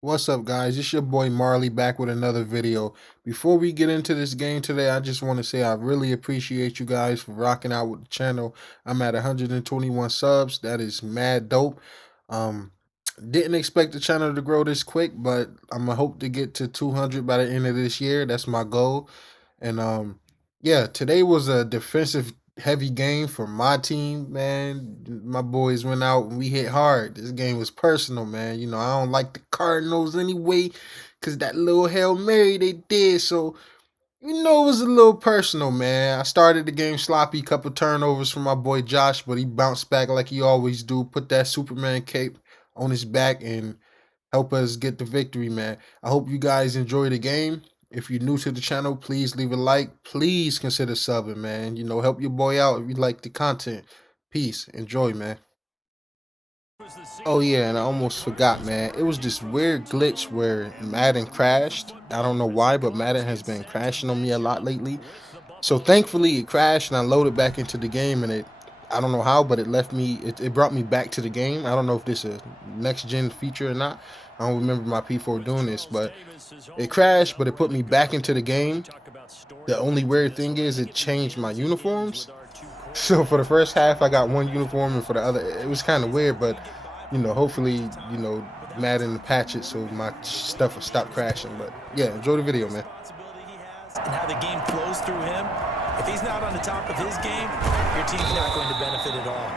What's up, guys? It's your boy Marley back with another video. Before we get into this game today, I just want to say I really appreciate you guys for rocking out with the channel. I'm at 121 subs. That is mad dope. Um, didn't expect the channel to grow this quick, but I'm gonna hope to get to 200 by the end of this year. That's my goal. And yeah, today was a defensive heavy game for my team, man. My boys went out and we hit hard. This game was personal, man. I don't like the Cardinals anyway, because that little Hail Mary they did. So, it was a little personal, man. I started the game sloppy, couple turnovers from my boy Josh, but he bounced back like he always do. Put that Superman cape on his back and help us get the victory, man. I hope you guys enjoy the game. If you're new to the channel, please leave a like. Please consider subbing, man. Help your boy out if you like the content. Peace. Enjoy, man. Oh yeah, and I almost forgot, man. It was this weird glitch where Madden crashed. I don't know why, but Madden has been crashing on me a lot lately. So thankfully it crashed and I loaded back into the game, and I don't know how, but it brought me back to the game. I don't know if this is a next gen feature or not. I don't remember my P4 doing this, but it crashed, but it put me back into the game. The only weird thing is it changed my uniforms. So for the first half I got one uniform, and for the other it was kind of weird, but hopefully, Madden patch it so my stuff will stop crashing. But yeah, enjoy the video, man. And how the game flows through him. If he's not on the top of his game, your team's not going to benefit at all.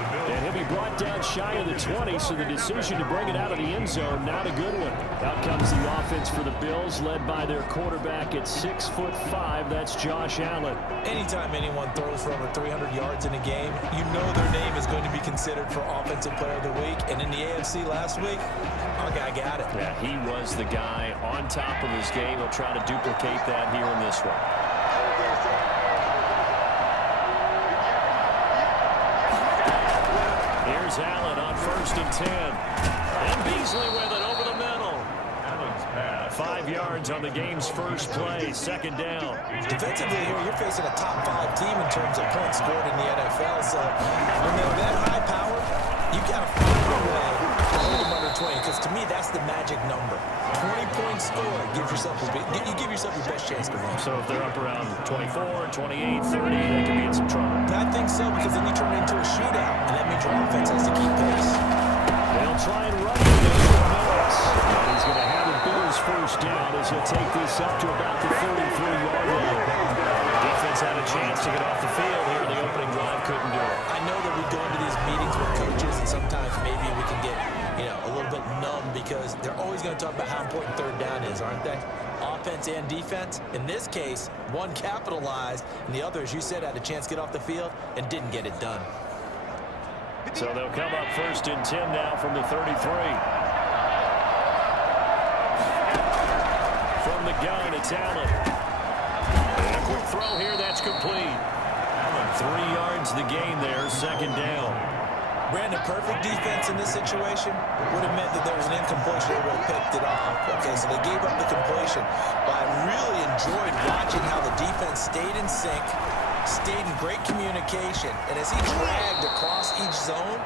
And he'll be brought down shy of the 20, so the decision to bring it out of the end zone, not a good one. Out comes the offense for the Bills, led by their quarterback at 6'5". That's Josh Allen. Anytime anyone throws for over 300 yards in a game, you know their name is going to be considered for Offensive Player of the Week. And in the AFC last week, our guy got it. Yeah, he was the guy on top of his game. He'll try to duplicate that here in this one. Here's Allen on 1st and 10. And Beasley with it over the middle. 5 yards on the game's first play, 2nd down. Defensively here, you're facing a top 5 team in terms of points scored in the NFL. So when they're that high power, you got to find a way to hold them under 20. Because to me, that's the magic number. 20-point score gives yourself you give yourself your best chance to win. So if they're up around 24, 28, 30, they could be in some trouble. I think so, because then you turn it into a shootout, and that means your offense has to keep pace. They'll try and run it in 2 minutes. And he's going to have the Bills first down as he'll take this up to about the 33-yard line. Defense had a chance to get off the field here. The opening drive couldn't do it. I know that we go into these meetings with coaches, and sometimes maybe we can get a little bit numb, because they're always going to talk about how important 3rd down is, aren't they? Offense and defense. In this case, one capitalized, and the other, as you said, had a chance to get off the field and didn't get it done. So they'll come up 1st and 10 now from the 33. From the gun, it's Allen. And a quick throw here, that's complete. 3 yards the gain there, 2nd down. Brandon, perfect defense in this situation would have meant that there was an incompletion. They would have picked it off. Okay, so they gave up the completion. But I really enjoyed watching how the defense stayed in sync, stayed in great communication. And as he dragged across each zone,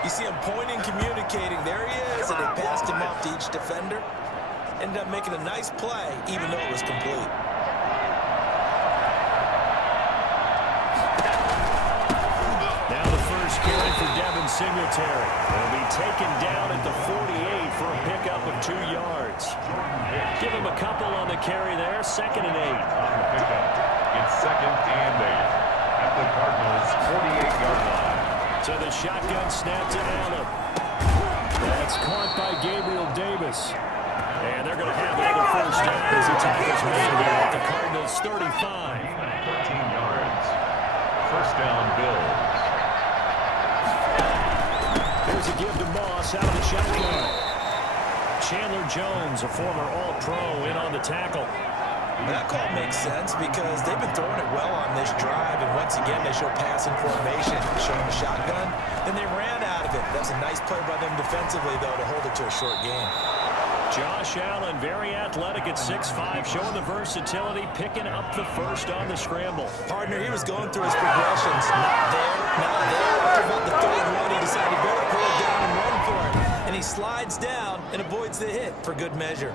you see him pointing, communicating. There he is, and they passed him off to each defender. Ended up making a nice play, even though it was complete. Carry for Devin Singletary. Will be taken down at the 48 for a pickup of 2 yards. Give him a couple on the carry there. 2nd and 8. On the pickup, it's 2nd and 8 at the Cardinals' 48-yard line. So the shotgun snap to Allen. That's caught by Gabriel Davis. And they're going to have another first down as the tackle's made here at the Cardinals' 35. 13 yards. First down, Bills. Here's a give to Moss out of the shotgun. Chandler Jones, a former All-Pro, in on the tackle. That call makes sense, because they've been throwing it well on this drive, and once again they show passing formation, showing the shotgun, and they ran out of it. That's a nice play by them defensively, though, to hold it to a short game. Josh Allen, very athletic at 6'5", showing the versatility, picking up the first on the scramble. Partner, he was going through his progressions. Not there, not there. After about the 3rd one, he decided to better pull it down and run for it. And he slides down and avoids the hit for good measure.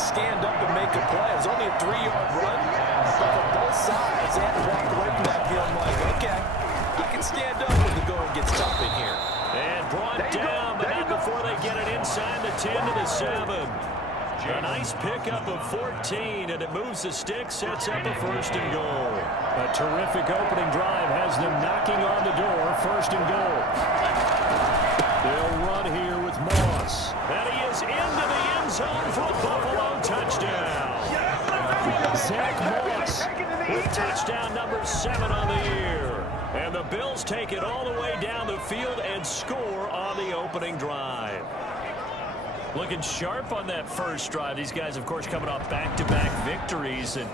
Stand up and make a play. It's only a 3-yard run, but for both sides, they had to walk away from that feeling like, okay, I can stand up when the going gets tough in here. And brought down, but not before they get it inside the 10 to the 7. A nice pickup of 14, and it moves the stick, sets up a 1st and goal. A terrific opening drive has them knocking on the door, 1st and goal. They'll run here with Moss. And he is into the end zone for a Buffalo touchdown. Zach Moss with touchdown number 7 on the year. And the Bills take it all the way down the field and score on the opening drive. Looking sharp on that first drive. These guys, of course, coming off back-to-back victories, and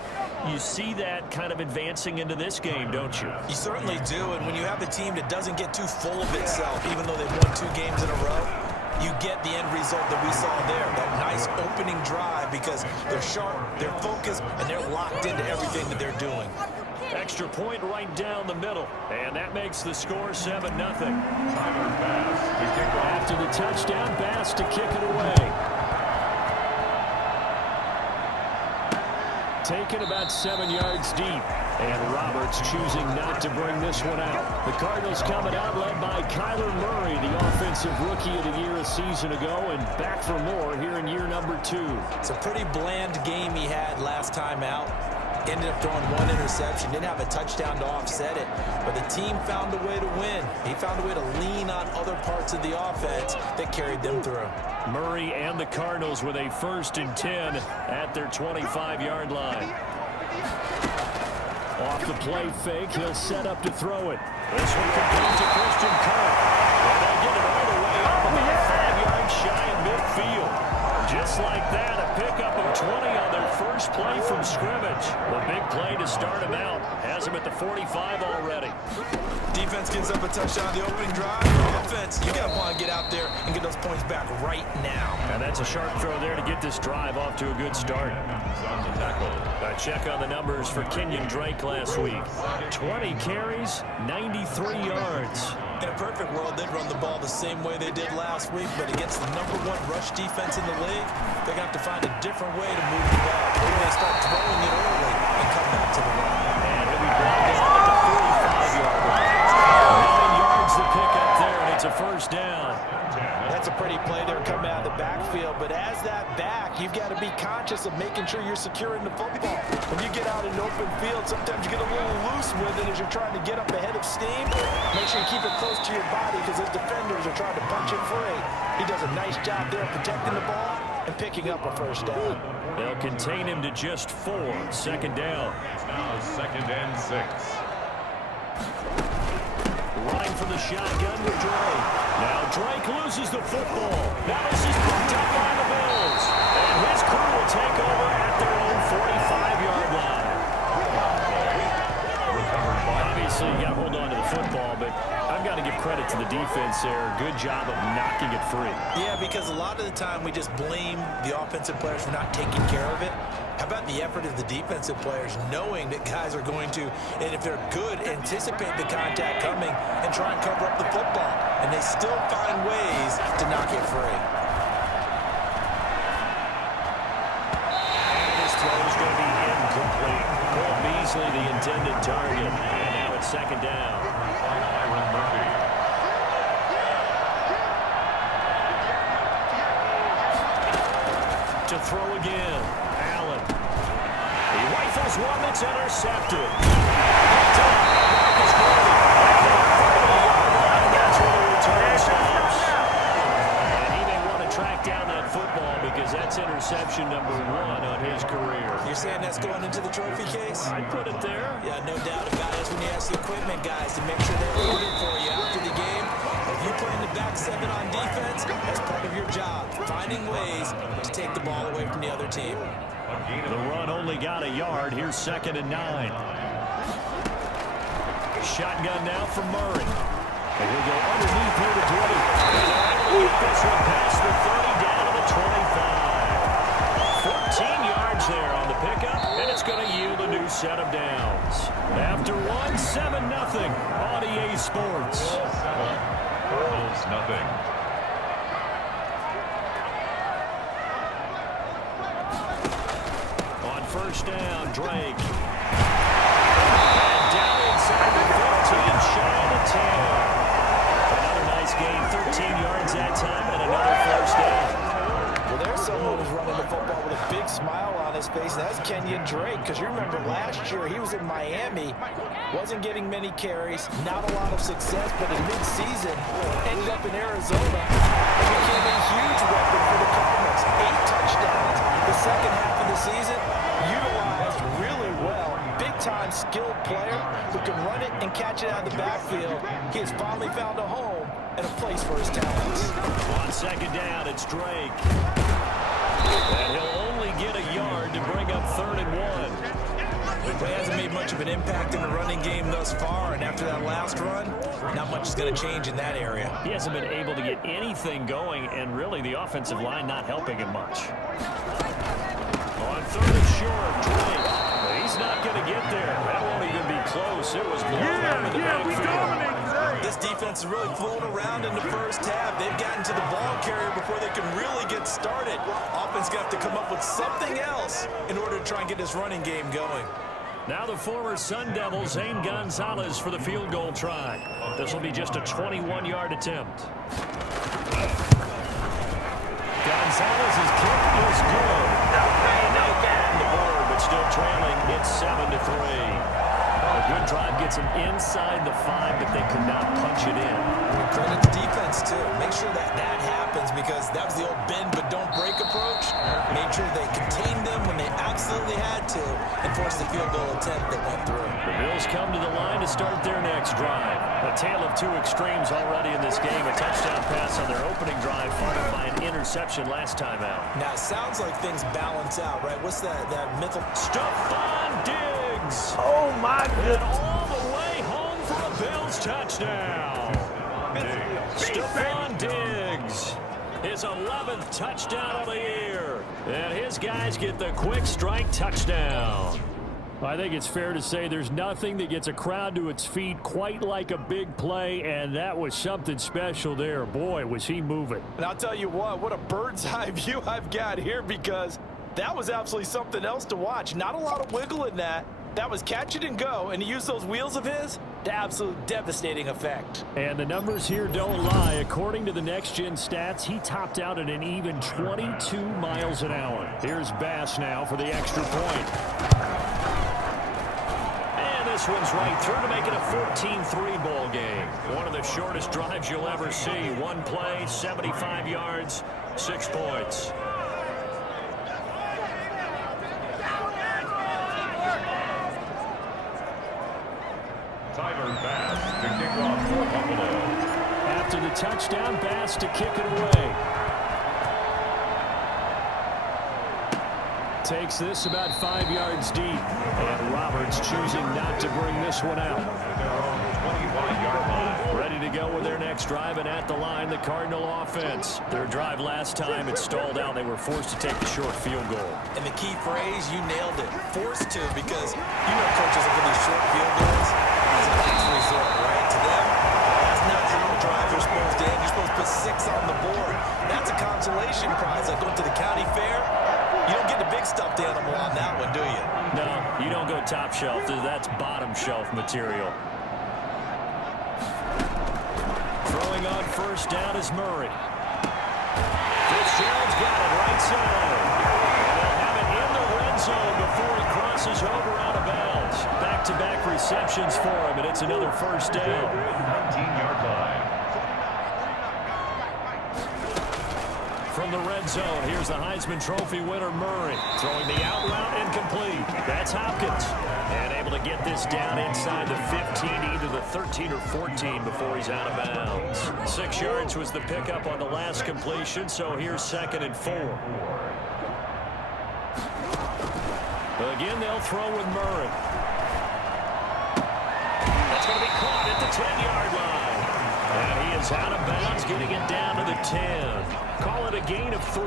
you see that kind of advancing into this game, don't you? You certainly do, and when you have a team that doesn't get too full of itself, even though they've won 2 games in a row, you get the end result that we saw there, that nice opening drive, because they're sharp, they're focused, and they're locked into everything that they're doing. Extra point right down the middle, and that makes the score 7-0. After the touchdown, Bass to kick it away. Taken about 7 yards deep, and Roberts choosing not to bring this one out. The Cardinals coming out led by Kyler Murray, the offensive rookie of the year a season ago, and back for more here in year number 2. It's a pretty bland game he had last time out. Ended up throwing 1 interception, didn't have a touchdown to offset it, but the team found a way to win. He found a way to lean on other parts of the offense that carried them through. Murray and the Cardinals with a 1st and 10 at their 25-yard line. Off the play fake, he'll set up to throw it. This one complete to Christian Kirk. And they'll get it all the way up about 5 yards shy of midfield. Just like that, a pickup of 20 on their first play from scrimmage. The big play to start him out. Has him at the 45 already. Defense gives up a touchdown on the opening drive. Offense, you got to want to get out there and get those points back right now. And that's a sharp throw there to get this drive off to a good start. A check on the numbers for Kenyon Drake last week. 20 carries, 93 yards. In a perfect world, they'd run the ball the same way they did last week, but against the #1 rush defense in the league, they're going to have to find a different way to move the ball. Maybe they start throwing it early and come back to the run. And he'll be brought down at the 45-yard line. 9 yards to pick up there, and it's a 1st down. That's a pretty play there coming out of the backfield, but as that back, you've got to be conscious of making sure you're securing the football. When you get out in open field, sometimes you get a little loose with it as you're trying to get up ahead of steam. Make sure you keep it close to your body because those defenders are trying to punch it free. He does a nice job there protecting the ball and picking up a 1st down. They'll contain him to just 4. 2nd down. Now 2nd and 6. Running from the shotgun with Drake. Now Drake loses the football. Now this is picked up by the Bills. And his crew will take over at their own 45-yard line. Obviously, you got to hold on to the football, but I've got to give credit to the defense there. Good job of knocking it free. Yeah, because a lot of the time we just blame the offensive players for not taking care of it. How about the effort of the defensive players knowing that guys are going to, and if they're good, anticipate the contact coming and try and cover up the football. And they still find ways to knock it free. And this throw is going to be incomplete. Cole Beasley, the intended target. And now it's 2nd down. To throw again. Allen. He rifles one that's intercepted. Picked up by Marcus Gordon. At the 30-yard line, that's where the return stops. And he may want to track down that football because that's interception number 1 on his career. You're saying that's going into the trophy case? I'd put it there. Yeah, no doubt about it. That's when you ask the equipment guys to make sure they're looking for you after the game. If you You playing the back seven on defense, that's part of your job, finding ways to take the ball away from the other team. The run only got a yard. Here's 2nd and 9. Shotgun now for Murray. And he'll go underneath here to Drake. And they're able to get this one past the 30 down to the 25. 14 yards there on the pickup, and it's going to yield a new set of downs. After one, 7-0 on EA Sports. Cardinals nothing. On first down, Drake. And down inside the 15, shy of the 10. Another nice gain, 13 yards that time, and another first down. Well, there's someone who's running the football with a big smile on his face, and that's Kenyon Drake, because you remember last year he was in Miami, wasn't getting many carries, not a lot of success, but in mid-season ended up in Arizona and became a huge weapon for the Cardinals. 8 touchdowns the second half of the season, utilized really well. Big-time skilled player who can run it and catch it out of the backfield. He has finally found a home and a place for his talents. On second down, it's Drake. And he'll only get a yard to bring up 3rd and 1. But he hasn't made much of an impact in the running game thus far, and after that last run, not much is going to change in that area. He hasn't been able to get anything going, and really the offensive line not helping him much. On 3rd and short, Drake. But he's not going to get there. That won't even be close. It was blown out of the backfield. This defense is really flown around in the first half. They've gotten to the ball carrier before they can really get started. Offense going to have to come up with something else in order to try and get this running game going. Now the former Sun Devil, Zane Gonzalez, for the field goal try. This will be just a 21-yard attempt. Gonzalez's kick is good. On the board, but still trailing. It's 7-3. A good drive gets them inside the 5, but they could not punch it in. Credit to defense, too. Make sure that happens, because that was the old bend but don't break approach. Made sure they contained them when they absolutely had to and forced the field goal attempt that went through. The Bills come to the line to start their next drive. A tale of two extremes already in this game. A touchdown pass on their opening drive, followed by an interception last time out. Now, it sounds like things balance out, right? What's that mental... Stephon Diggs! Oh, my And all the way home for a Bills touchdown. Stephon Diggs, his 11th touchdown of the year. And his guys get the quick strike touchdown. I think it's fair to say there's nothing that gets a crowd to its feet quite like a big play, and that was something special there. Boy, was he moving. And I'll tell you what a bird's eye view I've got here, because that was absolutely something else to watch. Not a lot of wiggle in that. That was catch it and go, and he used those wheels of his to absolute devastating effect. And the numbers here don't lie. According to the next-gen stats, he topped out at an even 22 miles an hour. Here's Bass now for the extra point. And this one's right through to make it a 14-3 ball game. One of the shortest drives you'll ever see. One play, 75 yards, 6 points. After the touchdown, Bass to kick it away. Takes this about 5 yards deep. And Roberts choosing not to bring this one out. Ready to go with their next drive, and at the line, the Cardinal offense. Their drive last time, it stalled out. They were forced to take the short field goal. And the key phrase, you nailed it. Forced to, because you know coaches look at these short field goals as a last resort, right? To them, that's not how drives are supposed to end. You're supposed to put 6 on the board. That's a consolation prize. Like going to the county fair, you don't get the big stuffed animal on that one, do you? No, you don't go top shelf. That's bottom shelf material. Throwing on first down is Murray. Fitzgerald's got it right side. They'll have it in the red zone before he crosses over out of bounds. Back-to-back receptions for him, and it's another first down. 19-yard line. From the red zone, here's the Heisman Trophy winner, Murray. Throwing the out route incomplete. That's Hopkins. And able to get this down inside the 15 to the 13 or 14 before he's out of bounds. 6 yards was the pickup on the last completion, so here's 2nd and 4. Again, they'll throw with Murray. That's going to be caught at the 10-yard line. And he is out of bounds, getting it down to the 10. Call it a gain of 3.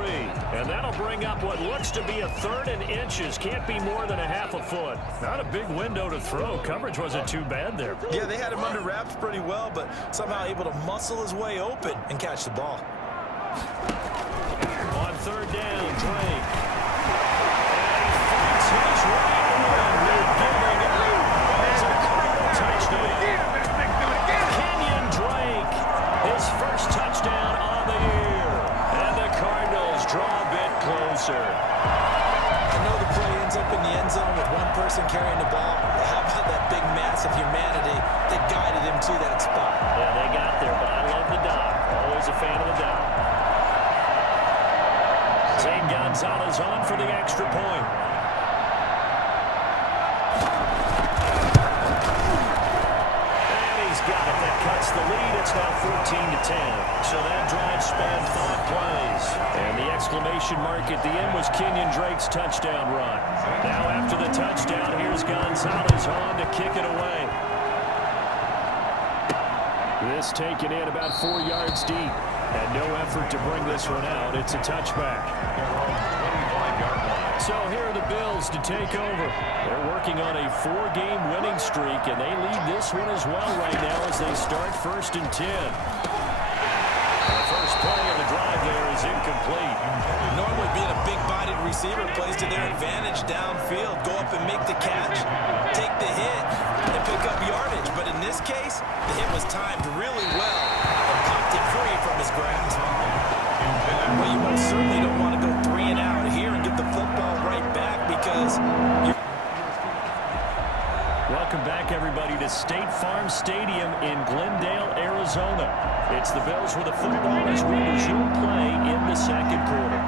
And that'll bring up what looks to be a 3rd and inches. Can't be more than a half a foot. Not a big window to throw. Coverage wasn't too bad there. Yeah, they had him under wraps pretty well, but somehow able to muscle his way open and catch the ball. On 3rd down, Drake. And he finds his way in. They're giving it as a Cardinal touchdown. Kenyon Drake, his first touchdown on the year. And the Cardinals draw a bit closer. I know the play ends up in the end zone with one person carrying the ball. How about that big mass of humanity that guided him to that spot? Yeah, they got there, but I love the dot. Always a fan of the dot. Zane Gonzalez on for the extra point. And he's got it. That cuts the lead. It's now 14-10. So that drive spanned 5 plays. And the exclamation mark at the end was Kenyon Drake's touchdown run. Now after the touchdown, here's Gonzalez on to kick it away. This taken in about 4 yards deep. And no effort to bring this one out. It's a touchback. So here are the Bills to take over. They're working on a 4-game winning streak, and they lead this one as well right now as they start 1st and 10. The first play of the drive there is incomplete. Normally being a big-bodied receiver plays to their advantage downfield. Go up and make the catch, take the hit, and pick up yardage. But in this case, the hit was timed really well and popped it free from his grasp. Well, you most certainly don't want to go 3 and out here and get the football right back because you're... Welcome back, everybody, to State Farm Stadium in Glendale, Arizona. It's the Bills with the football as we resume play in the 2nd quarter.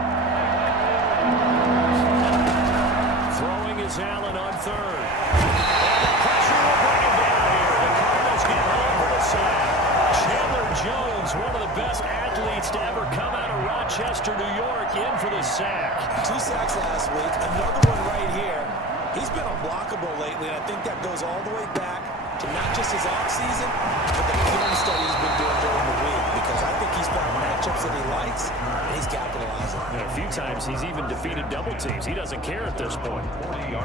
Throwing is Allen on 3rd. And the pressure will bring him down here. The Cardinals get home with a sack. Chandler Jones, one of the best athletes to ever come out of Rochester, New York, in for the sack. 2 sacks last week, another one right here. He's been unblockable lately, and I think that goes all the way back to not just his offseason, but the film study he's been doing during the week, because I think he's found matchups that he likes, and he's capitalizing. And a few times he's even defeated double teams. He doesn't care at this point.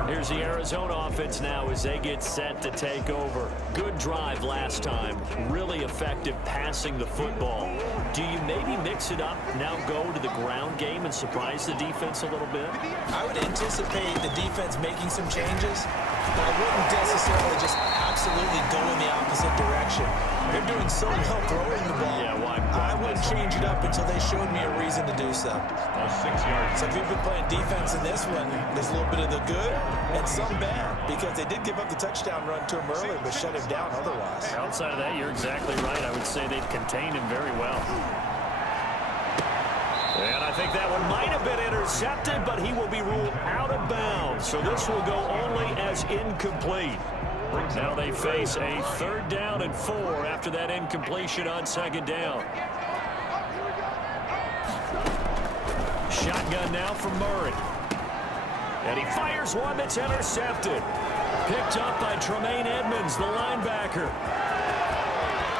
Here's the Arizona offense now as they get set to take over. Good drive last time. Really effective passing the football. Do you maybe mix it up, now go to the ground game and surprise the defense a little bit? I would anticipate the defense making some changes, but I wouldn't necessarily just absolutely go in the opposite direction. They're doing so well throwing the ball. Yeah, why? I wouldn't change it up until they showed me a reason to do so. 6 yards. So if you've been playing defense in this one, there's a little bit of the good and some bad, because they did give up the touchdown run to him earlier, but shut him down otherwise. Outside of that, you're exactly right. I would say they've contained him very well. And I think that one might have been intercepted, but he will be ruled out of bounds. So this will go only as incomplete. Now they face a 3rd down and 4 after that incompletion on 2nd down. Shotgun now from Murray. And he fires one that's intercepted. Picked up by Tremaine Edmonds, the linebacker.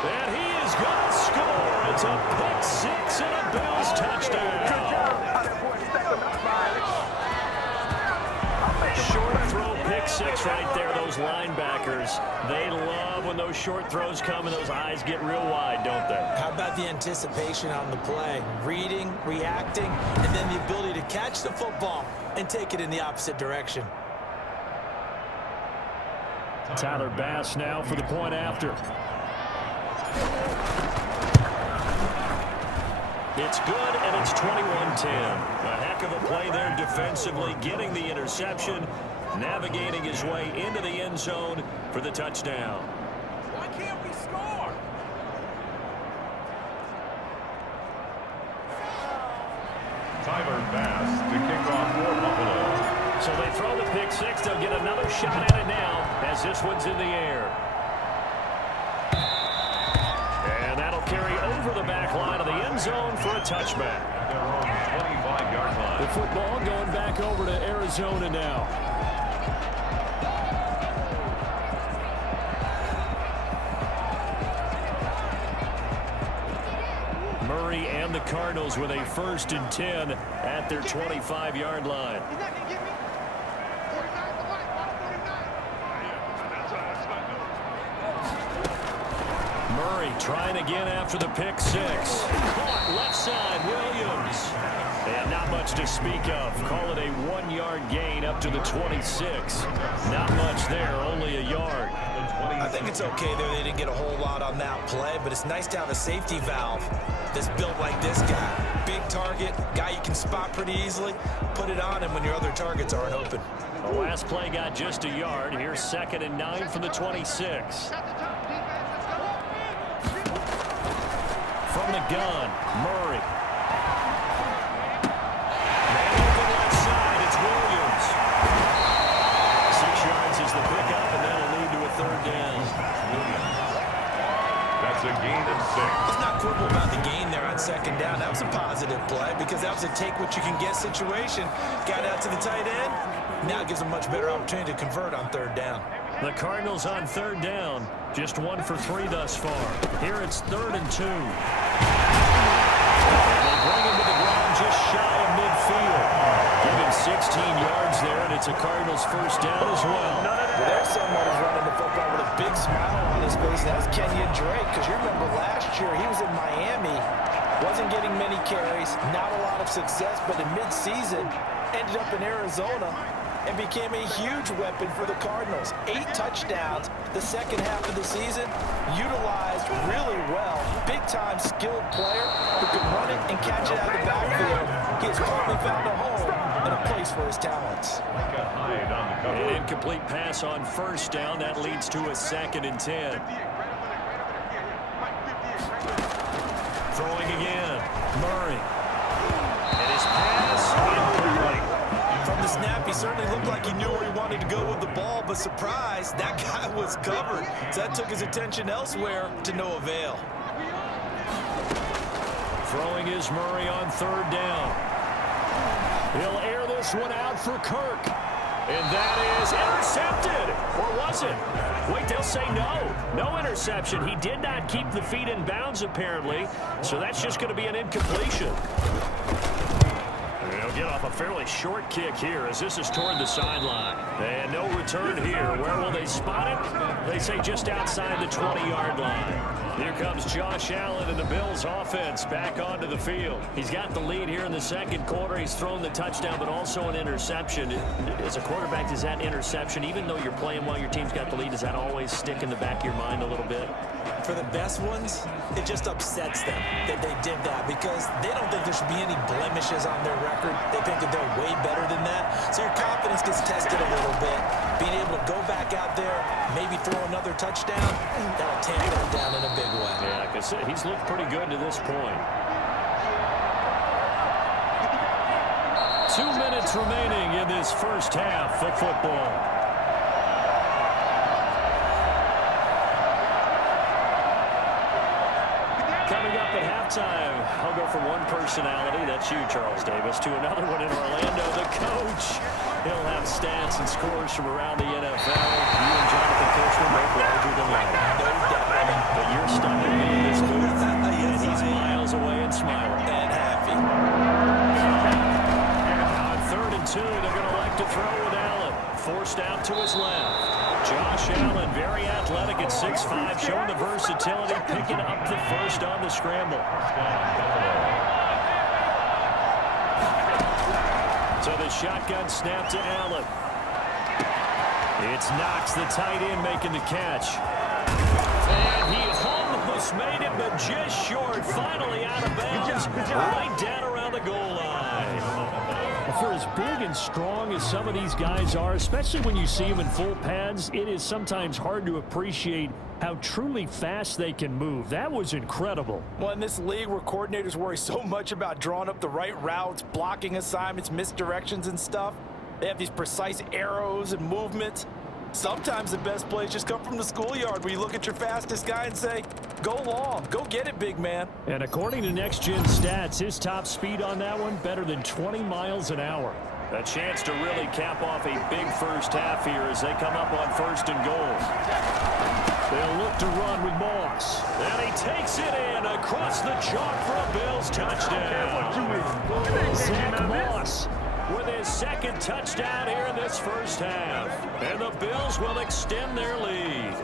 And he is going to score. It's a pick-6 and a Bills touchdown. Short throw, pick-6 right there. Those linebackers, they love when those short throws come and those eyes get real wide, don't they? How about the anticipation on the play? Reading, reacting, and then the ability to catch the football and take it in the opposite direction. Tyler Bass now for the point after. It's good, and it's 21-10. A heck of a play there defensively, getting the interception, navigating his way into the end zone for the touchdown. Why can't we score? Tyler Bass to kick off for Buffalo. So they throw the pick-6. They'll get another shot at it now as this one's in the air. zone for a touchback. At their own 25-yard line. The football going back over to Arizona now. Murray and the Cardinals with a 1st and 10 at their 25-yard line. Murray trying again after the pick 6. Caught left side, Williams. And not much to speak of. Call it a 1-yard gain up to the 26. Not much there, only a yard. I think it's okay there. They didn't get a whole lot on that play, but it's nice to have a safety valve that's built like this guy. Big target, guy you can spot pretty easily. Put it on him when your other targets aren't open. The last play got just a yard. Here's 2nd and 9 from the 26. From the gun, Murray. Man open left side, it's Williams. 6 yards is the pickup, and that'll lead to a 3rd down. That's a gain of 6. Let's not quibble about the gain there on 2nd down. That was a positive play because that was a take-what-you-can-get situation. Got out to the tight end. Now it gives them much better opportunity to convert on 3rd down. The Cardinals on 3rd down. Just 1 for 3 thus far. Here it's 3rd and 2. And they bring him to the ground just shy of midfield. Give him 16 yards there, and it's a Cardinals 1st down as well. There's someone who's running the football with a big smile on his face. That's Kenyon Drake, because you remember last year he was in Miami, wasn't getting many carries, not a lot of success, but in mid-season ended up in Arizona and became a huge weapon for the Cardinals. 8 touchdowns the second half of the season, utilized really well. Big-time skilled player who can run it and catch it out of the backfield. He has finally found a home and a place for his talents. An incomplete pass on 1st down. That leads to a 2nd and 10. Throwing again. Murray. And his pass incomplete. From the snap, he certainly looked like he knew where he wanted to go with the ball, but surprise, that guy was covered. So that took his attention elsewhere to no avail. Throwing is Murray on 3rd down. He'll air this one out for Kirk. And that is intercepted. Or was it? Wait, they'll say no. No interception. He did not keep the feet in bounds, apparently. So that's just going to be an incompletion. They'll get off a fairly short kick here as this is toward the sideline. And no return here. Where will they spot it? They say just outside the 20-yard line. Here comes Josh Allen and the Bills offense back onto the field. He's got the lead here in the 2nd quarter. He's thrown the touchdown, but also an interception. As a quarterback, does that interception, even though you're playing while your team's got the lead, does that always stick in the back of your mind a little bit? For the best ones, it just upsets them that they did that because they don't think there should be any blemishes on their record. They think that they're way better than that. So your confidence gets tested a little bit. Being able to go back out there, maybe throw another touchdown, that'll tamp them down in a big way. Yeah, because he's looked pretty good to this point. 2 minutes remaining in this 1st half of football. Coming up at halftime, I'll go from one personality, that's you, Charles Davis, to another one in Orlando, the coach. He'll have stats and scores from around the NFL. You and Jonathan Kirshner both larger than life. But you're stuck in me in this booth, and he's miles away and smiling. And happy. On 3rd and 2, they're going to elect to throw with Allen. Forced out to his left. Josh Allen, very athletic at 6'5", showing the versatility, picking up the 1st on the scramble. So the shotgun snap to Allen. It's Knox, the tight end, making the catch. And he almost made it, but just short. Finally out of bounds, right down around the goal line. For as big and strong as some of these guys are, especially when you see them in full pads, it is sometimes hard to appreciate how truly fast they can move. That was incredible. Well, in this league where coordinators worry so much about drawing up the right routes, blocking assignments, misdirections and stuff, they have these precise arrows and movements. Sometimes the best plays just come from the schoolyard where you look at your fastest guy and say, go long, go get it, big man. And according to Next Gen Stats, his top speed on that one, better than 20 miles an hour. A chance to really cap off a big first half here as they come up on 1st and goal. They'll look to run with Moss. And he takes it in across the chalk for a Bills touchdown. Zach Moss with his 2nd touchdown here in this first half. And the Bills will extend their lead.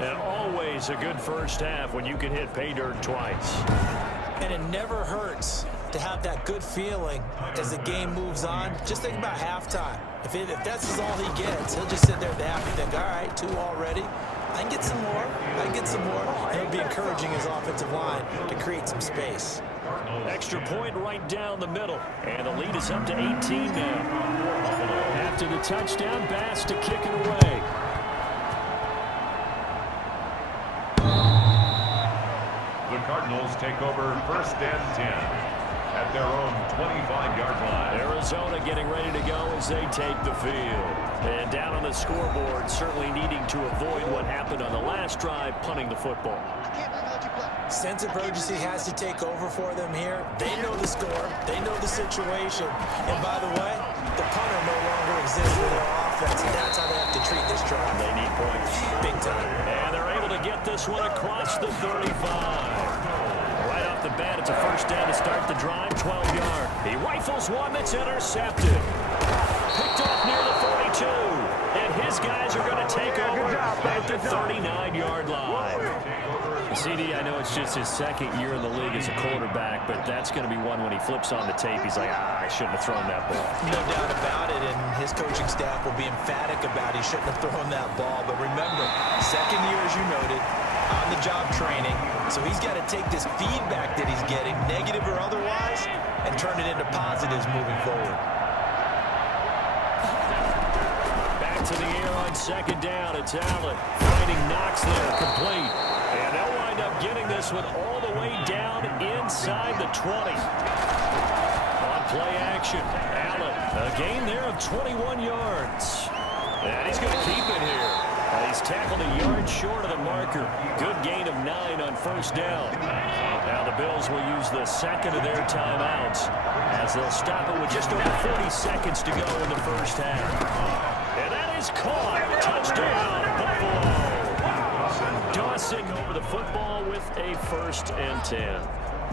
And always a good first half when you can hit pay dirt twice. And it never hurts to have that good feeling as the game moves on. Just think about halftime. If that's all he gets, he'll just sit there and happy think, all right, 2 already. I can get some more. I can get some more. And he'll be encouraging his offensive line to create some space. Extra point right down the middle. And the lead is up to 18 now. After the touchdown, Bass to kick it away. The Cardinals take over 1st and 10 at their own 25-yard line. Arizona getting ready to go as they take the field. And down on the scoreboard, certainly needing to avoid what happened on the last drive, punting the football. Sense of urgency has to take over for them here. They know the score. They know the situation. And by the way, the punter no longer exists for their offense. And that's how they have to treat this drive. They need points. Big time. And they're able to get this one across the 35. Right off the bat, it's a first down to start the drive, 12-yard. He rifles one that's intercepted. Picked off near the 42. And his guys are going to take over at the 39-yard line. CD, I know it's just his 2nd year in the league as a quarterback, but that's going to be one when he flips on the tape. He's like, I shouldn't have thrown that ball. No doubt about it, and his coaching staff will be emphatic about he shouldn't have thrown that ball. But remember, 2nd year, as you noted, on-the-job training. So he's got to take this feedback that he's getting, negative or otherwise, and turn it into positives moving forward. Back to the air on 2nd down. It's Allen fighting Knox there, complete. And they'll wind up getting this one all the way down inside the 20. On play action, Allen, a gain there of 21 yards. And he's going to keep it here. He's tackled a yard short of the marker. Good gain of 9 on 1st down. Now the Bills will use the 2nd of their timeouts as they'll stop it with just over 40 seconds to go in the first half. And that is caught. Touchdown, Buffalo. Tossing over the football with a 1st and 10.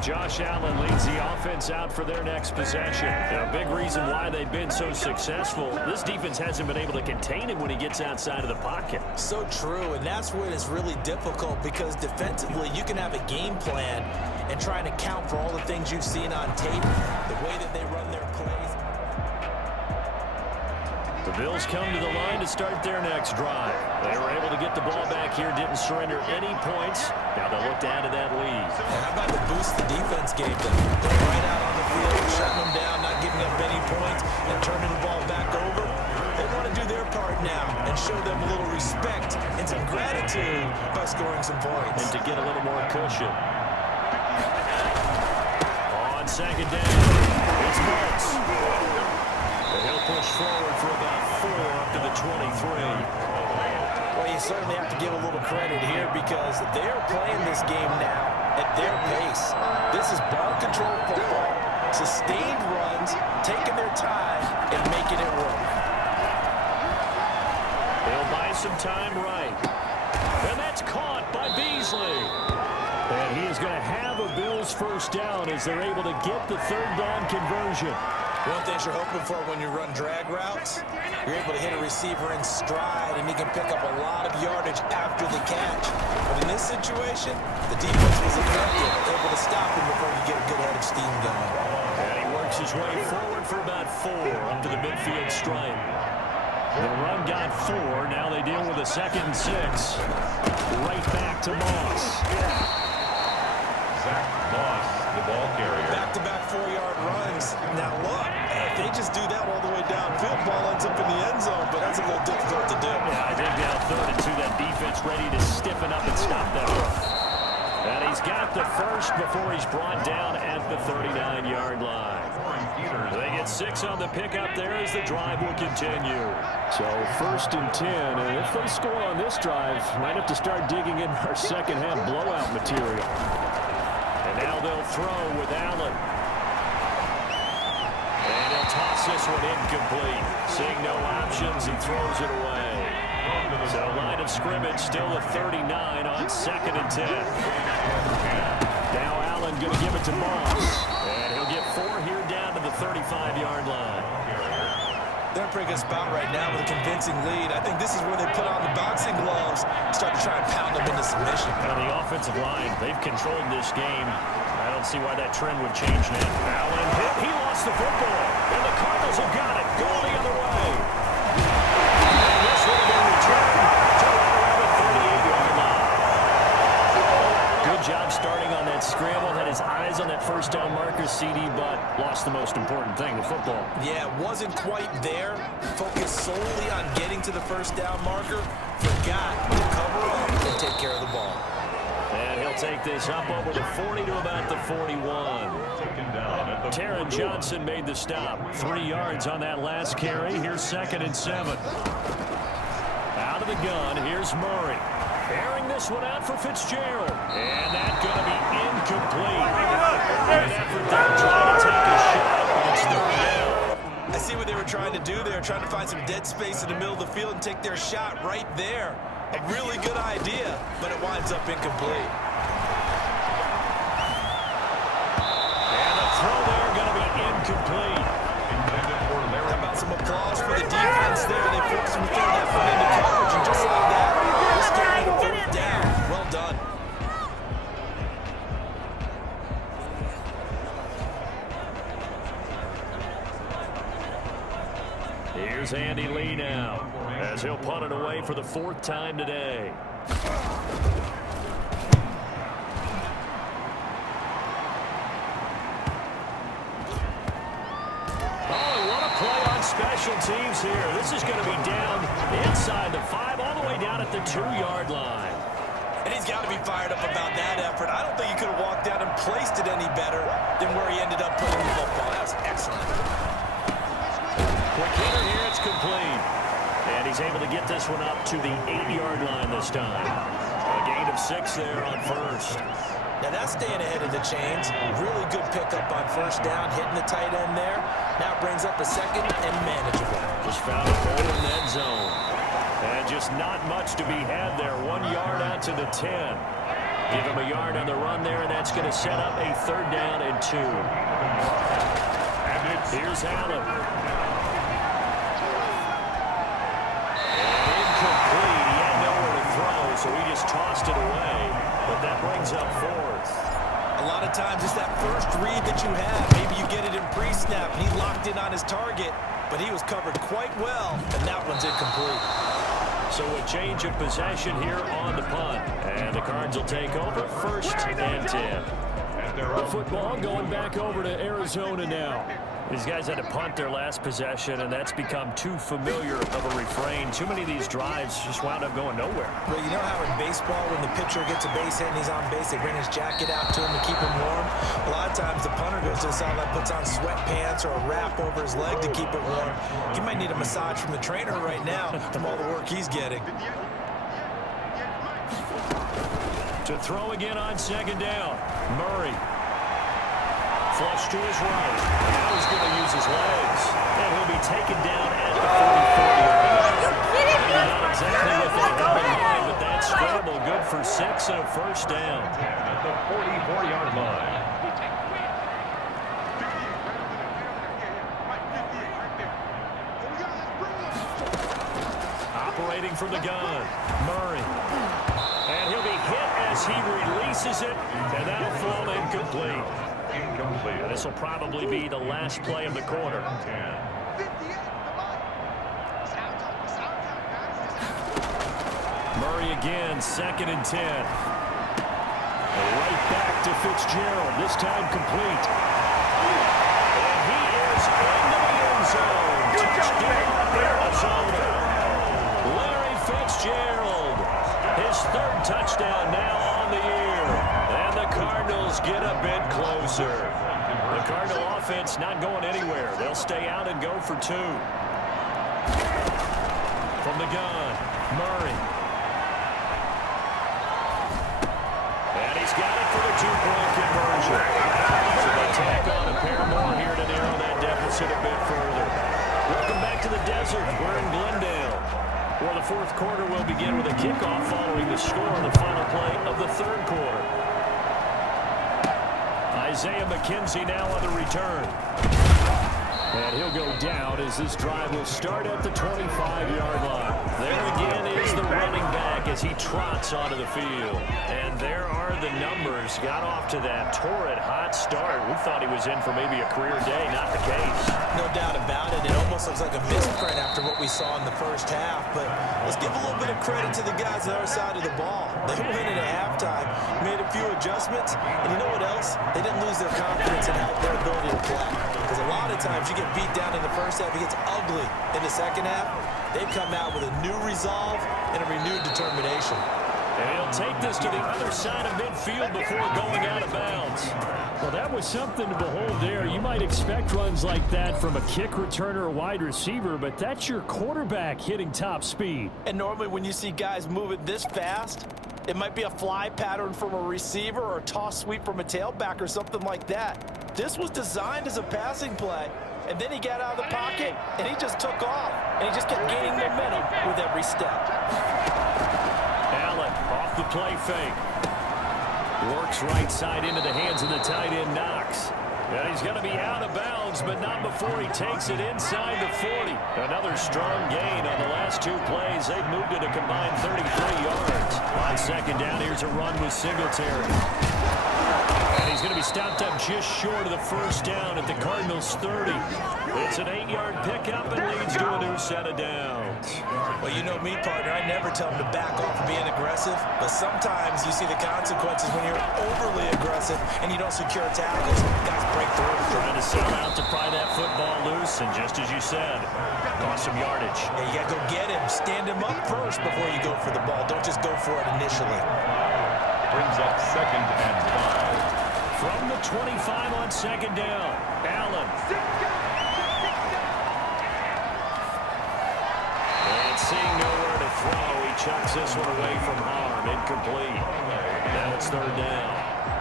Josh Allen leads the offense out for their next possession. And a big reason why they've been so successful, this defense hasn't been able to contain him when he gets outside of the pocket. So true, and that's when it's really difficult because defensively you can have a game plan and trying to count for all the things you've seen on tape, the way that they run their plays. The Bills come to the line to start their next drive. They were able to get the ball back here, didn't surrender any points. Now they'll look to add to that lead. And how about the boost the defense gave them? They're right out on the field, shutting them down, not giving up any points, and turning the ball back over. They want to do their part now and show them a little respect and some gratitude by scoring some points. And to get a little more cushion. On 2nd down, it's Moss. And he'll push forward for about 4 up to the 23. Well, you certainly have to give a little credit here because they're playing this game now at their pace. This is ball control football, sustained runs, taking their time, and making it work. They'll buy some time right. And that's caught by Beasley. And he is going to have a Bills 1st down as they're able to get the 3rd down conversion. One thing you're hoping for when you run drag routes, you're able to hit a receiver in stride, and he can pick up a lot of yardage after the catch. But in this situation, the defense was effective, able to stop him before you get a good head of steam going. And he works his way forward for about 4 up to the midfield stripe. The run got 4. Now they deal with a 2nd and 6. Right back to Moss. Zach Moss, the ball carrier. Back-to-back 4-yard runs. Now look, if they just do that all the way downfield, ball ends up in the end zone, but that's a little difficult to do. Yeah, I think now 3rd and 2, that defense ready to stiffen up and stop that run. And he's he's got the first before he's brought down at the 39-yard line. They get 6 on the pickup there as the drive will continue. So 1st and 10, and if they score on this drive, might have to start digging in our second half blowout material. And now they'll throw with Allen. And he'll toss this one incomplete. Seeing no options, he throws it away. So line of scrimmage still a 39 on 2nd and 10. Now Allen going to give it to Moss. And he'll get 4 here down to the 35-yard line. They're in a pretty good spot right now with a convincing lead. I think this is where they put on the boxing gloves, start to try and pound them into submission. Now the offensive line, they've controlled this game. I don't see why that trend would change now. Allen hit, he lost the football, and the Cardinals have got it, going the other way. And this would have been returned to around the 38-yard line. Good job starting on that scramble. Had his eyes on that first down marker, CD, but lost the most important thing, the football. Yeah, wasn't quite there. Focused solely on getting to the first down marker. Forgot to cover up and take care of the ball. And he'll take this up over the 40 to about the 41. Taron Johnson made the stop. 3 yards on that last carry. Here's 2nd and 7. Out of the gun, here's Murray. Airing this one out for Fitzgerald. And that's going to be incomplete. An effort there trying to take a shot, but it's third down. I see what they were trying to do there, trying to find some dead space in the middle of the field and take their shot right there. A really good idea, but it winds up incomplete. And the throw there going to be incomplete. How about some applause for the defense there? They forced him to throw that one into coverage, and just like that, this game on 4th down. Well done. Here's Andy Lee now, as he'll punt it away for the 4th time today. Oh, what a play on special teams here. This is going to be down inside the 5, all the way down at the 2-yard line. And he's got to be fired up about that effort. I don't think he could have walked down and placed it any better than where he ended up putting the football. That was excellent. Quick hitter here, it's complete. And he's able to get this one up to the 8-yard line this time. A gain of 6 there on 1st. Now that's staying ahead of the chains. Really good pickup on 1st down, hitting the tight end there. Now brings up a 2nd and manageable. Just found a hole in that zone. And just not much to be had there. 1 yard out to the 10. Give him a yard on the run there, and that's going to set up a 3rd down and 2. Here's Allen. And incomplete. He had nowhere to throw, so he just tossed it away. But that brings up 4th. A lot of times it's that first read that you have. Maybe you get it in pre-snap, and he locked in on his target, but he was covered quite well, and that one's incomplete. So a change of possession here on the punt. And the Cards will take over 1st and 10. The football going back over to Arizona now. These guys had to punt their last possession, and that's become too familiar of a refrain. Too many of these drives just wound up going nowhere. Well, you know how in baseball, when the pitcher gets a base hit and he's on base, they bring his jacket out to him to keep him warm. A lot of times the punter goes to the sideline, puts on sweatpants or a wrap over his leg to keep it warm. He might need a massage from the trainer right now from all the work he's getting. To throw again on 2nd down. Murray. Flush to his right. Now he's going to use his legs. And he'll be taken down at the 44-yard line. Not exactly what they got in mind, but that scramble good for 6 and a 1st down. At the 44-yard line. Operating from the gun. Murray. And he'll be hit as he releases it. And that'll fall incomplete. And this will probably be the last play of the quarter. Murray again, 2nd and 10. Right back to Fitzgerald, this time complete. And he is into the end zone. Touchdown, Arizona. Larry Fitzgerald, his 3rd touchdown now on the year. And the the Cardinals get a bit closer. The Cardinal offense not going anywhere. They'll stay out and go for 2. From the gun, Murray. And he's got it for the 2-point conversion. So they tack on a pair more here to narrow that deficit a bit further. Welcome back to the desert. We're in Glendale, where the fourth quarter will begin with a kickoff following the score on the final play of the third quarter. Isaiah McKenzie now on the return. And he'll go down as this drive will start at the 25-yard line. There again is the running back as he trots onto the field. And there are the numbers. Got off to that torrid hot start. We thought he was in for maybe a career day. Not the case. No doubt about it. It almost looks like a misprint after what we saw in the first half. But let's give a little bit of credit to the guys on the other side of the ball. They went in at halftime, made a few adjustments, and you know what else? They didn't lose their confidence in their ability to play. Because a lot of times you get beat down in the first half, it gets ugly in the second half. They've come out with a new resolve and a renewed determination. And he'll take this to the other side of midfield before going out of bounds. Well, that was something to behold there. You might expect runs like that from a kick returner or wide receiver, but that's your quarterback hitting top speed. And normally when you see guys moving this fast, it might be a fly pattern from a receiver or a toss sweep from a tailback or something like that. This was designed as a passing play, and then he got out of the pocket, and he just took off, and he just kept gaining momentum with every step. Allen off the play fake. Works right side into the hands of the tight end, Knox. And he's going to be out of bounds, but not before he takes it inside the 40. Another strong gain on the last 2 plays. They've moved it a combined 33 yards. On second down, here's a run with Singletary. And he's going to be stopped up just short of the first down at the Cardinals' 30. It's an 8-yard pickup and leads to a new set of downs. Well, you know me, partner. I never tell them to back off of being aggressive, but sometimes you see the consequences when you're overly aggressive and you don't secure tackles. Guys break through. Trying to sell out to pry that football loose, and just as you said, cost some yardage. Yeah, you got to go get him. Stand him up first before you go for the ball. Don't just go for it initially. Brings up 2nd and 5. From the 25 on second down, Allen. And seeing nowhere to throw, he chucks this one away from harm. Incomplete. Now it's third down.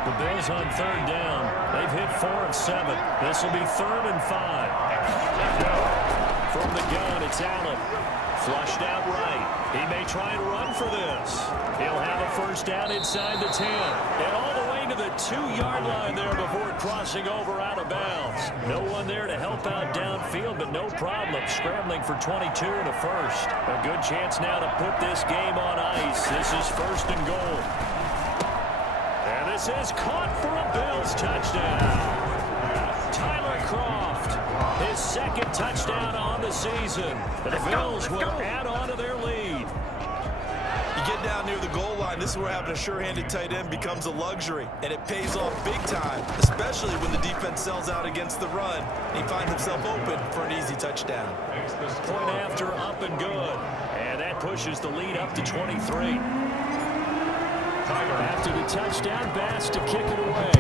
The Bills on third down. They've hit 4 of 7. This will be 3rd and 5. From the gun, it's Allen. Flushed out right. He may try and run for this. He'll have a first down inside the 10. And all the way to the 2-yard line there before crossing over out of bounds. No one there to help out downfield, but no problem. Scrambling for 22 to first. A good chance now to put this game on ice. This is 1st and goal. And this is caught for a Bills touchdown. Tyler Kroft, his 2nd touchdown on the season. And the Bills will add on to their lead. You get down near the goal line, this is where having a sure-handed tight end becomes a luxury, and it pays off big time, especially when the defense sells out against the run, and he finds himself open for an easy touchdown. Point after, up and good. And that pushes the lead up to 23. After the touchdown, Bass to kick it away.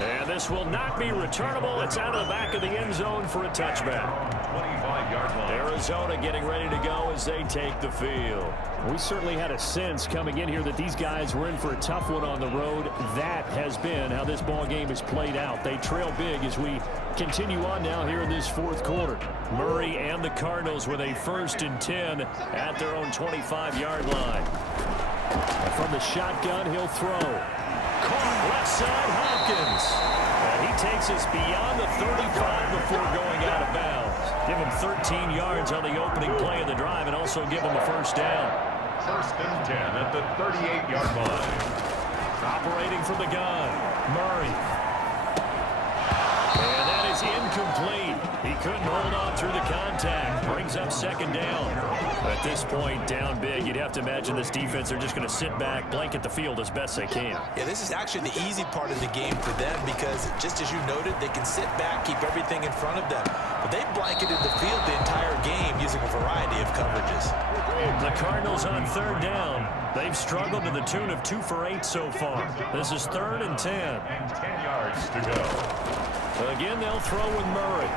And this will not be returnable. It's out of the back of the end zone for a touchback. 25-yard line. Arizona getting ready to go as they take the field. We certainly had a sense coming in here that these guys were in for a tough one on the road. That has been how this ball game has played out. They trail big as we continue on now here in this fourth quarter. Murray and the Cardinals with a 1st and 10 at their own 25-yard line. From the shotgun, he'll throw. Caught left side, Hopkins. And he takes us beyond the 35 before going out of bounds. Give him 13 yards on the opening play of the drive and also give him a first down. 1st and 10 at the 38-yard line. Operating from the gun, Murray. And that is incomplete. He couldn't hold on through the contact. Brings up 2nd down. At this point, down big, you'd have to imagine this defense are just going to sit back, blanket the field as best they can. Yeah, this is actually the easy part of the game for them because, just as you noted, they can sit back, keep everything in front of them. But they've blanketed the field the entire game using a variety of coverages. The Cardinals on third down. They've struggled to the tune of 2 for 8 so far. This is 3rd and 10. And 10 yards to go. Again, they'll throw with Murray.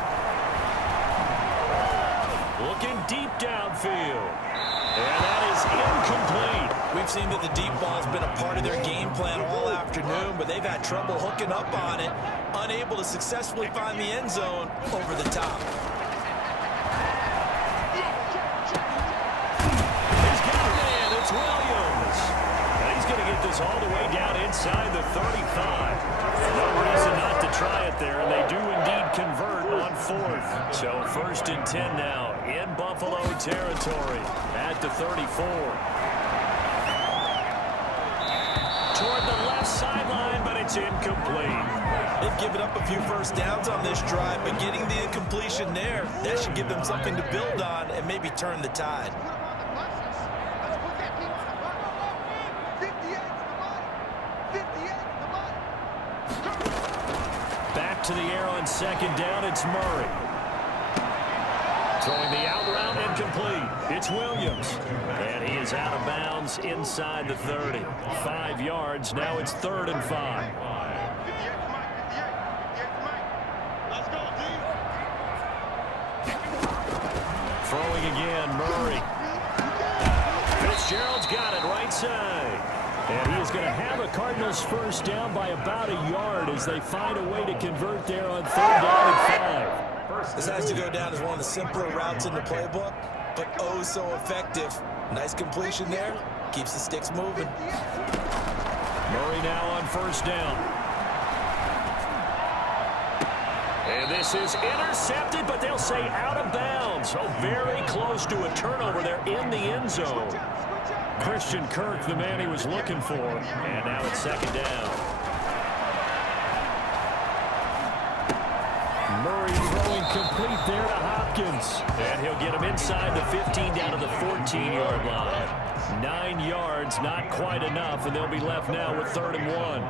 Looking deep downfield. And that is incomplete. We've seen that the deep ball has been a part of their game plan all afternoon, but they've had trouble hooking up on it, unable to successfully find the end zone over the top. He's got a man. It's Williams. And he's going to get this all the way down inside the 35. No reason not to try it there, and they do indeed convert on 4th. So 1st and 10 now in Buffalo territory at the 34. Toward the left sideline, but it's incomplete. They've given up a few first downs on this drive, but getting the incompletion there, that should give them something to build on and maybe turn the tide. Back to the air on 2nd down, it's Murray. Throwing the out route incomplete. It's Williams. And he is out of bounds inside the 30. 5 yards. Now it's 3rd and 5. Throwing again, Murray. Fitzgerald's got it right side. And he is going to have a Cardinals first down by about a yard as they find a way to convert there on 3rd down and 5. This has to go down as one of the simpler routes in the playbook, but oh so effective. Nice completion there. Keeps the sticks moving. Murray now on 1st down. And this is intercepted, but they'll say out of bounds. So very close to a turnover there in the end zone. Christian Kirk, the man he was looking for. And now it's 2nd down. Murray throwing complete there to Hopkins. And he'll get him inside the 15 down to the 14-yard line. 9 yards, not quite enough, and they'll be left now with 3rd and 1.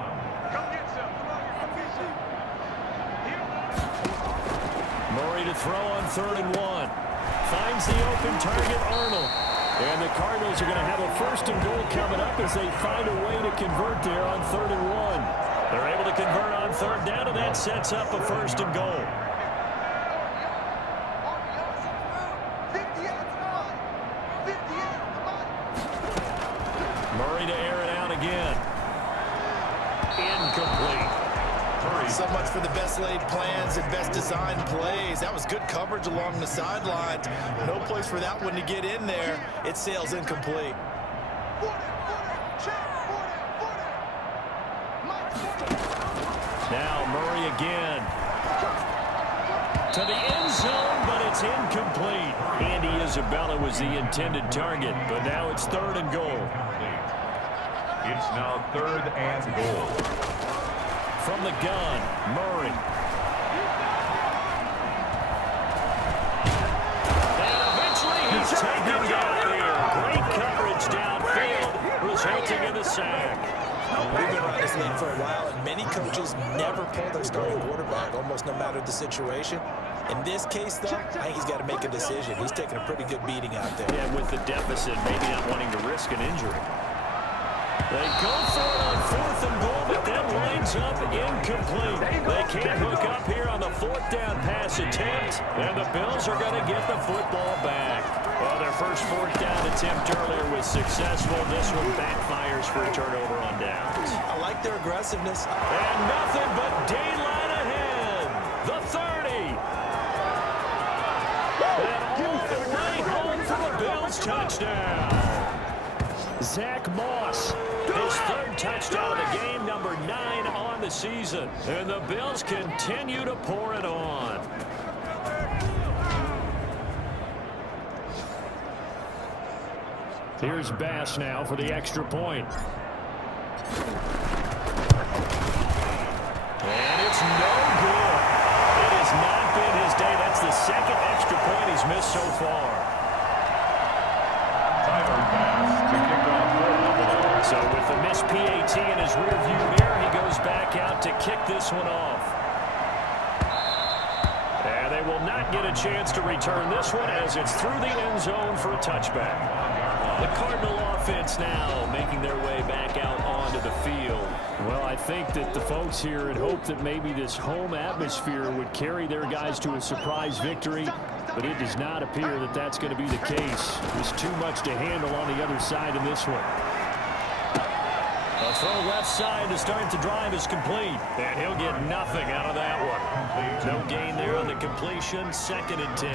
Murray to throw on 3rd and 1. Finds the open target, Arnold. And the Cardinals are going to have a 1st and goal coming up as they find a way to convert there on 3rd and 1. They're able to convert on 3rd down, and that sets up a 1st and goal. Murray to air it out again. Incomplete. So much for the best laid plans and best designed plays. That was good coverage along the sidelines. No place for that one to get in there. It sails incomplete. Now Murray again. To the end zone, but it's incomplete. Andy Isabella was the intended target, but now it's 3rd and goal. It's now 3rd and goal. From the gun, Murray. And eventually he's taken down here. Great coverage downfield, resulting in the sack. We've been around this league for a while, and many coaches never pull their starting quarterback, almost no matter the situation. In this case, though, I think he's got to make a decision. He's taking a pretty good beating out there. Yeah, with the deficit, maybe not wanting to risk an injury. They go for it on 4th and goal, but then lines up incomplete. They can't hook up here on the 4th down pass attempt, and the Bills are going to get the football back. Well, their first 4th down attempt earlier was successful. This one backfires for a turnover on downs. I like their aggressiveness. And nothing but daylight ahead. The 30. And all the way home for the Bills touchdown. Zach Moss, his 3rd touchdown of the game, number 9 on the season. And the Bills continue to pour it on. Here's Bass now for the extra point. And it's no good. It has not been his day. That's the 2nd extra point he's missed so far. So with the missed PAT in his rearview mirror, he goes back out to kick this one off. And they will not get a chance to return this one as it's through the end zone for a touchback. The Cardinal offense now making their way back out onto the field. Well, I think that the folks here had hoped that maybe this home atmosphere would carry their guys to a surprise victory, but it does not appear that that's going to be the case. There's too much to handle on the other side in this one. A throw left side to start the drive is complete, and he'll get nothing out of that one. No gain there on the completion, 2nd and 10.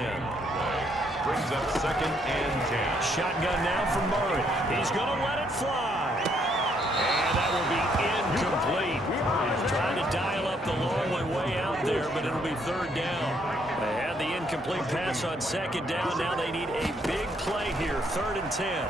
Brings up 2nd and 10. Shotgun now from Murray. He's going to let it fly. And that will be incomplete. He's trying to dial up the long one way out there, but it'll be 3rd down. They had the incomplete pass on 2nd down. Now they need a big play here, 3rd and 10.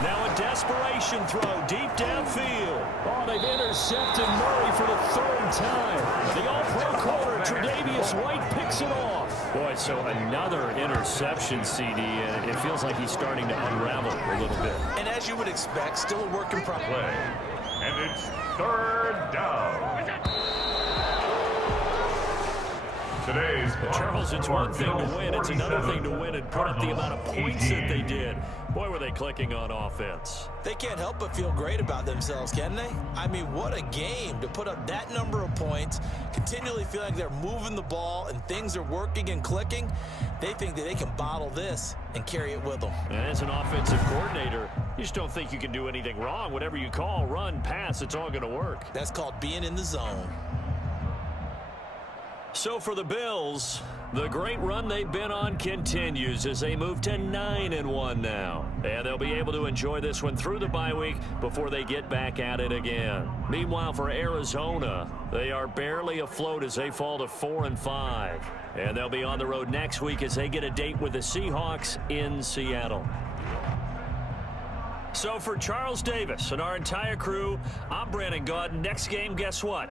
Now a desperation throw deep downfield. Oh, they've intercepted Murray for the 3rd time. The all-pro corner, Tre'Davious White, picks it off. Boy, so another interception, CD, and it feels like he's starting to unravel a little bit. And as you would expect, still a work in progress. Play. And it's 3rd down. Today's Charles, it's one thing to win. It's another thing to win and put up the amount of points that they did. Boy, were they clicking on offense. They can't help but feel great about themselves, can they? I mean, what a game to put up that number of points, continually feel like they're moving the ball and things are working and clicking. They think that they can bottle this and carry it with them. And as an offensive coordinator, you just don't think you can do anything wrong. Whatever you call, run, pass, it's all going to work. That's called being in the zone. So for the Bills, the great run they've been on continues as they move to 9-1 now. And they'll be able to enjoy this one through the bye week before they get back at it again. Meanwhile, for Arizona, they are barely afloat as they fall to 4-5. And they'll be on the road next week as they get a date with the Seahawks in Seattle. So for Charles Davis and our entire crew, I'm Brandon Gaudin. Next game, guess what?